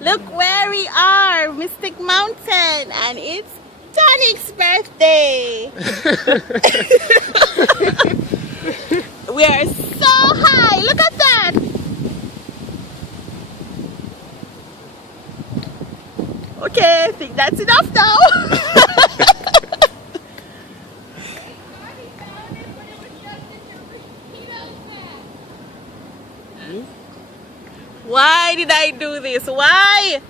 Look where we are, Mystic Mountain, and it's Tonic's birthday. We are so high. Look at that. Okay, I think that's enough now. Why did I do this? Why?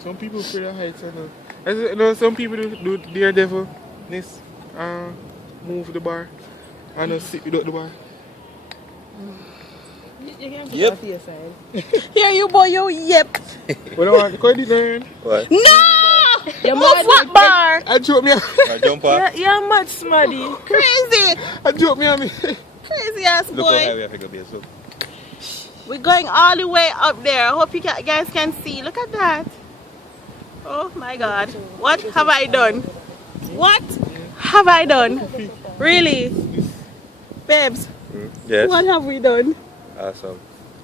Some people fear the heights, you know, some people do daredevil this, move the bar and just sit without the bar. You can put Yep. that to your side. Here you boy, you yep. What I want, go ahead, learn. What? No! You're Move mad. what bar? I joke me. I jump up. You're mad, smaddy. Crazy. I joke me on me. Crazy ass Look how high boy. we have to go be so. We're going all the way up there. I hope you guys can see. Look at that. Oh my God. What have I done? What have I done? Really? Babes, Yes. what have we done? Awesome.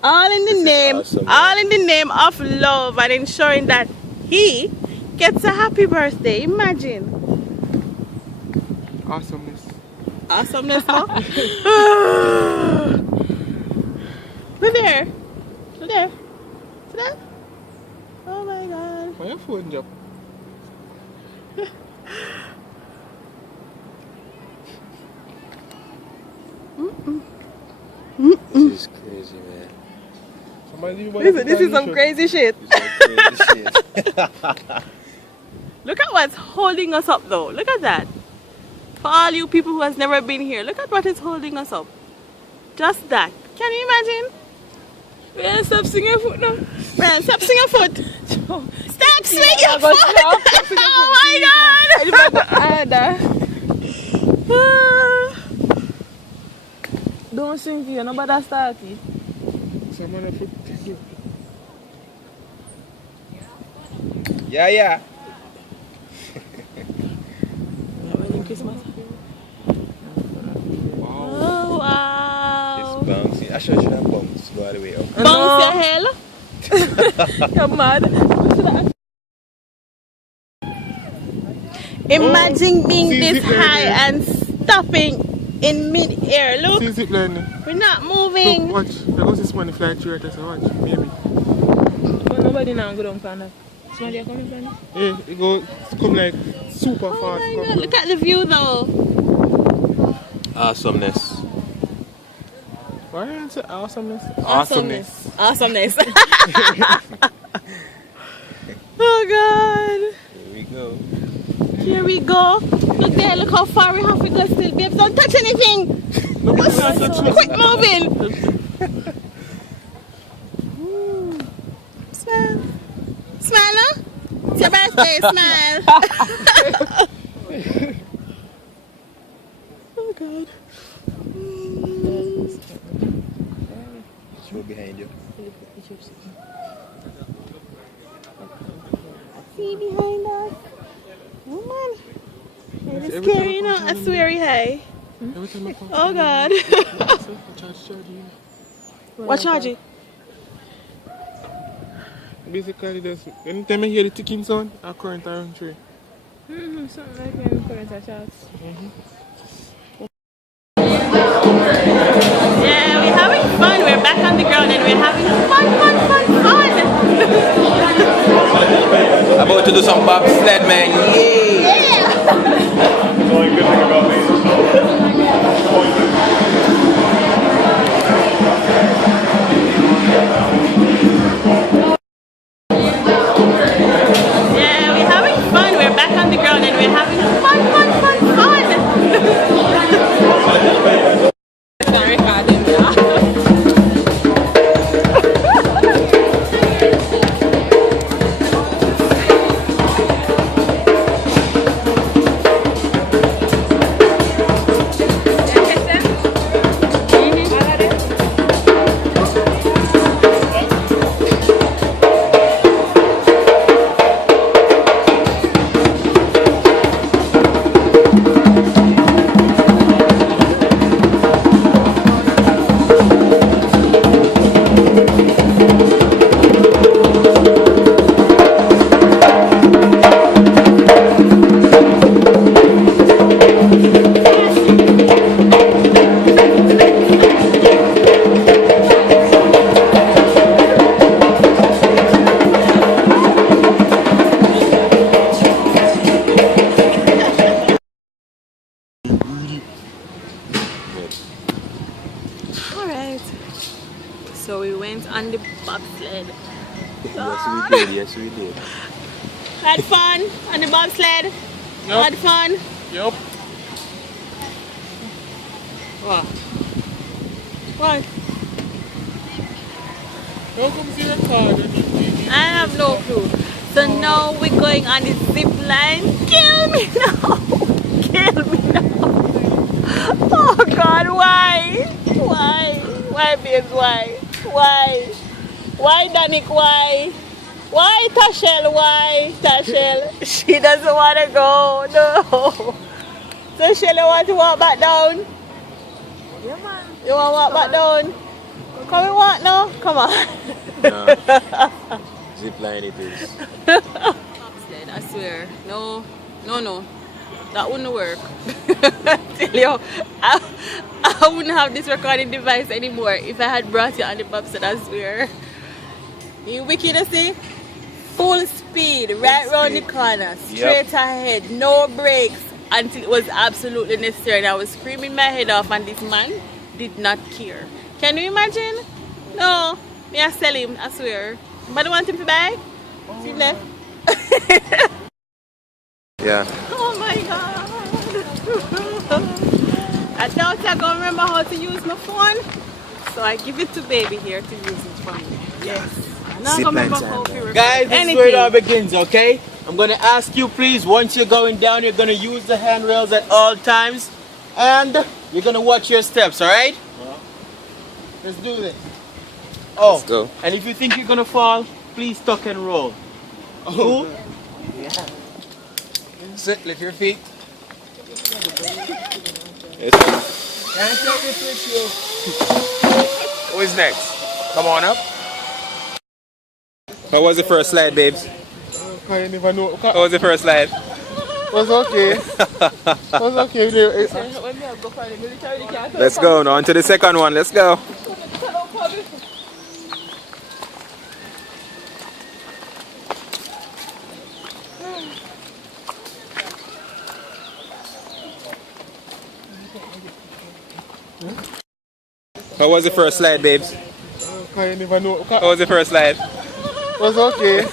All in the This is name, awesome, all in the name of love and ensuring that he gets a happy birthday. Imagine. Awesomeness. Awesomeness, no? Look there. Look there. See that? Oh my God. Why your phone drop? This is crazy, man. Listen, this is some crazy shit. This is some crazy shit. Look at what's holding us up though. Look at that. For all you people who has never been here, look at what is holding us up. Just that. Can you imagine? Man, stop singing foot now. Man, stop singing foot. Stop swinging I foot. got stop. Oh my God. Don't sing for you, nobody start it. Someone a foot. Yeah, yeah. Oh wow. It's bouncy. I should have bounced all the way up. Bounce your hell. You're mad. Imagine being See this zip line high there. and stopping in mid-air. Look, See zip line. we're not Look, moving. watch. There goes this money fly through it. So watch. Maybe. But nobody now go down for that. Somebody are coming from that. Yeah, it goes. It's come like super Oh fast. my come God, down. look at the view though. Awesomeness. Why did I say awesomeness? Awesomeness. Oh God. Here we go. Here we go. Look there, look how far we have to go still. Babes, don't touch anything. Quit moving. Smile. Smile, huh? It's your birthday, smile. Oh God. Show behind you. See behind us. Oh man. It's scary, you know. I swear he high. Every time I come. Oh God. Charge. What charge it? Basically, there's anytime I hear the ticking sound, I current around tree. Something like when current are shots. Yeah, we're having fun. We're back on the ground and we're having fun. About to do some bobsled, man. Yay! The only good thing about me Yeah, we're having fun. We're back on the ground and we're having fun. Sorry, pardon me. Alright. So we went on the bobsled. Yes, we did. Yes, we did. Had fun on the bobsled. Yep. Had fun. Yup. What? What? Don't come see the car. I have no clue. So now we're going on the zip line. Kill me now. Kill me now. Oh God, why? Why? Why, babes? Why? Why? Why, Danik? Why? Why, Tashel? Why, Tashel? She doesn't want to go. No. So Shelly want to walk back down? Yeah, man. You want to walk back down? Come and walk now? Come on. No. Zip line it is. Bobsled, I swear. No. That wouldn't work. Tell you, I wouldn't have this recording device anymore if I had brought you on the bobsled, I swear. You wicked to see? Full speed, right round the corner, straight ahead, no brakes until it was absolutely necessary. And I was screaming my head off and this man did not care. Can you imagine? No, me I sell him, I swear. But I want him to buy? See him left. Yeah. Oh my God. I doubt I'm going to remember how to use my phone. So I give it to baby here to use it for me. Yes. I'm not going to remember how to record Guys, this is where it all begins, okay? I'm going to ask you, please, once you're going down, you're going to use the handrails at all times. And you're going to watch your steps, alright? Let's do this. Oh, Let's go. and if you think you're going to fall, please tuck and roll. Oh, yeah. Sit, lift your feet. Yes. Can't take this with you. Who is next? Come on up. How was the first slide, babes? I never know. How was the first slide? Was okay. Was okay. Let's go now on to the second one. Let's go. How was the first slide, babes? I never know. How was the first slide? Was okay.